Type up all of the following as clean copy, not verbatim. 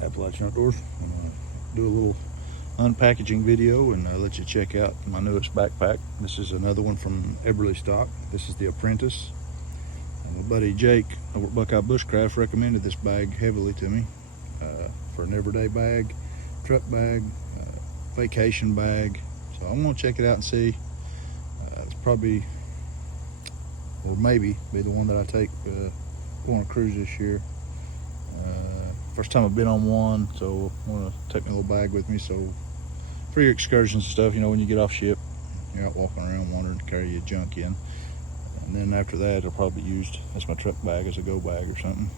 Appalachian Outdoors. I'm gonna do a little unpackaging video and let you check out my newest backpack. This is another one from Eberlestock. This is the Apprentice. And my buddy Jake over at Buckeye Bushcraft recommended this bag heavily to me for an everyday bag, truck bag, vacation bag. So I'm gonna check it out and see. It's probably, or maybe, be the one that I take going on a cruise this year. First time I've been on one, so I want to take my little bag with me. So for your excursions and stuff, you know, when you get off ship, you're out walking around wondering to carry your junk in. And then after that, it'll probably be used as my truck bag, as a go bag or something.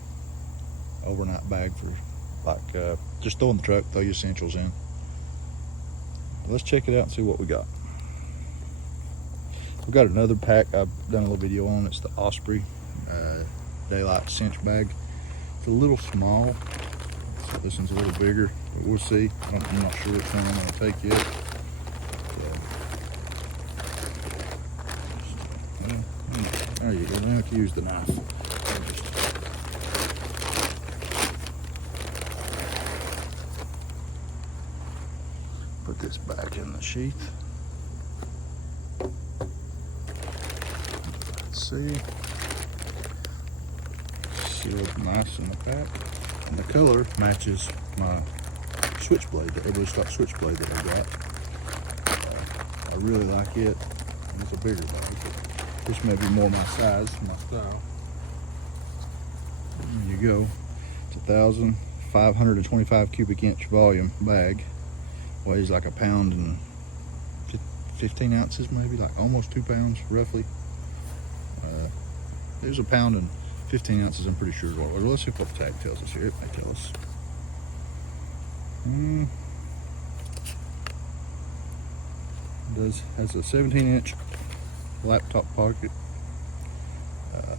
Overnight bag for like, just throw in the truck, throw your essentials in. Let's check it out and see what we got. We've got another pack I've done a little video on. It's the Osprey Daylight Cinch bag. It's a little small. So this one's a little bigger, but we'll see. I'm not sure which one I'm going to take yet. There you go. Now I can use the knife. Put this back in the sheath. Let's see. Sealed nice in the pack. And the color matches my switchblade, the Eberlestock switchblade that I got. I really like it. And it's a bigger bag. This may be more my size, my style. There you go. It's 1,525 cubic inch volume bag. Weighs like a pound and 15 ounces, maybe, like almost 2 pounds, roughly. There's a pound and 15 ounces, I'm pretty sure. Well, let's see what the tag tells us here. It may tell us. Has a 17-inch laptop pocket. It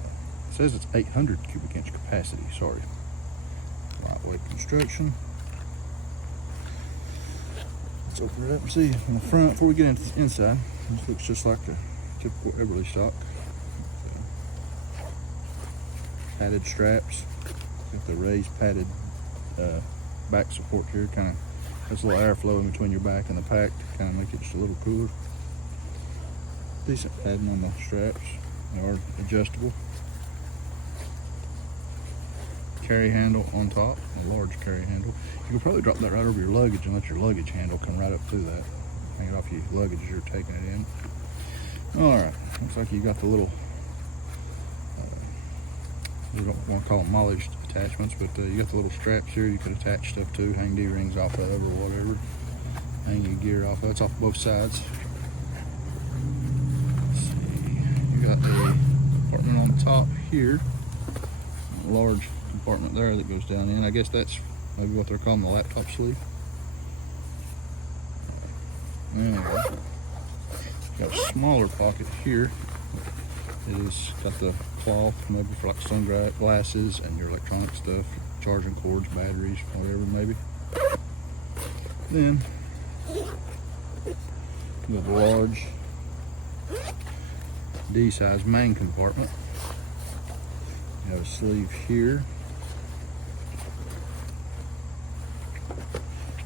says it's 800 cubic inch capacity. Sorry. Lightweight construction. Let's open it up and see on the front before we get into the inside. This looks just like a typical Eberlestock. Padded straps. Got the raised padded back support here. Kind of has a little airflow in between your back and the pack to kind of make it just a little cooler. Decent padding on the straps. They are adjustable. Carry handle on top, a large carry handle. You can probably drop that right over your luggage and let your luggage handle come right up to that. Hang it off your luggage as you're taking it in. All right, looks like you got the little, you don't want to call them mileage attachments, but you got the little straps here you could attach stuff to, hang D-rings off of or whatever. Hang your gear off of. It's off both sides. Let's see. You got a compartment on the top here. A large compartment there that goes down in. I guess that's maybe what they're calling the laptop sleeve. Anyway, got a smaller pocket here. It's got the cloth, maybe for like sunglasses and your electronic stuff, charging cords, batteries, whatever maybe. Then the large D-size main compartment. You have a sleeve here.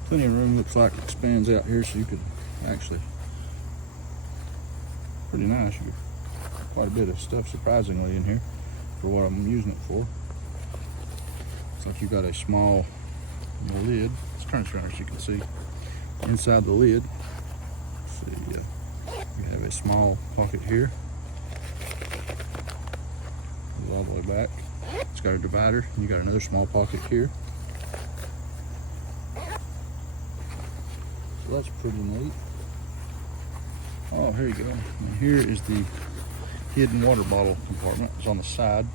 Plenty of room. Looks like it expands out here, so you could actually, pretty nice. You got quite a bit of stuff surprisingly in here for what I'm using it for. Looks like you got a small lid. Let's turn this around so you can see inside the lid. Let's see, you have a small pocket here. Goes all the way back. It's got a divider. You got another small pocket here. So that's pretty neat. Oh, here you go. And here is the hidden water bottle compartment. It's on the side.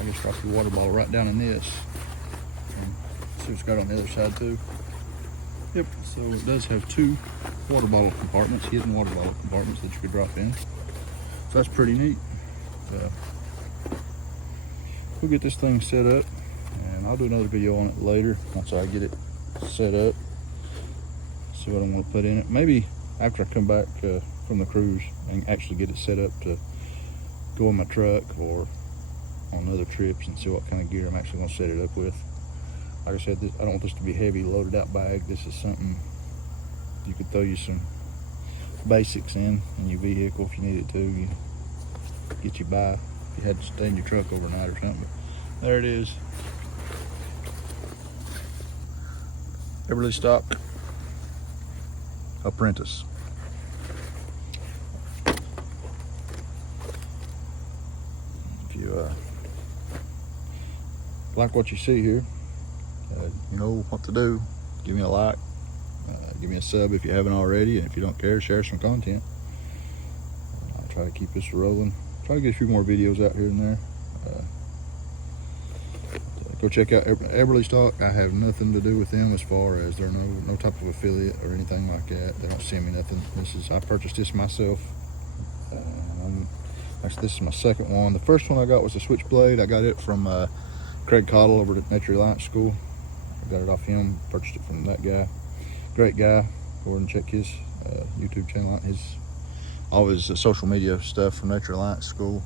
I guess drop your water bottle right down in this. And see what it's got on the other side too. Yep, so it does have 2 water bottle compartments, hidden water bottle compartments that you could drop in. So that's pretty neat. We'll get this thing set up, and I'll do another video on it later once I get it set up. See what I'm going to put in it. Maybe after I come back from the cruise and actually get it set up to go in my truck or on other trips and see what kind of gear I'm actually going to set it up with. Like I said, I don't want this to be heavy loaded out bag. This is something you could throw you some basics in your vehicle if you needed to. You get you by if you had to stay in your truck overnight or something. But there it is. Eberlestock Apprentice. If you like what you see here, you know what to do. Give me a like, give me a sub if you haven't already, and if you don't care, share some content. I'll try to keep this rolling. Try to get a few more videos out here and there. Go check out Eberlestock. I have nothing to do with them as far as they're no type of affiliate or anything like that. They don't send me nothing. I purchased this myself. Actually, this is my second one. The first one I got was a switchblade. I got it from Craig Cottle over at Nature Alliance School. I got it off him, purchased it from that guy. Great guy. Go ahead and check his YouTube channel out, all his social media stuff from Nature Alliance School.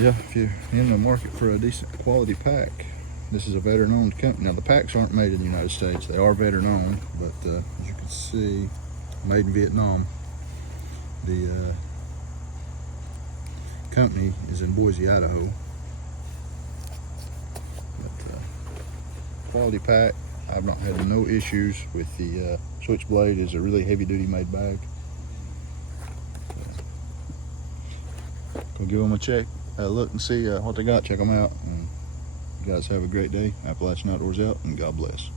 Yeah, if you're in the market for a decent quality pack, this is a veteran-owned company. Now, the packs aren't made in the United States. They are veteran-owned, but as you can see, made in Vietnam. The company is in Boise, Idaho. But quality pack. I've not had no issues with the switchblade. It's a really heavy-duty made bag. Go give them a check. Look and see what they got. Check them out. And you guys have a great day. Appalachian Outdoors out, and God bless.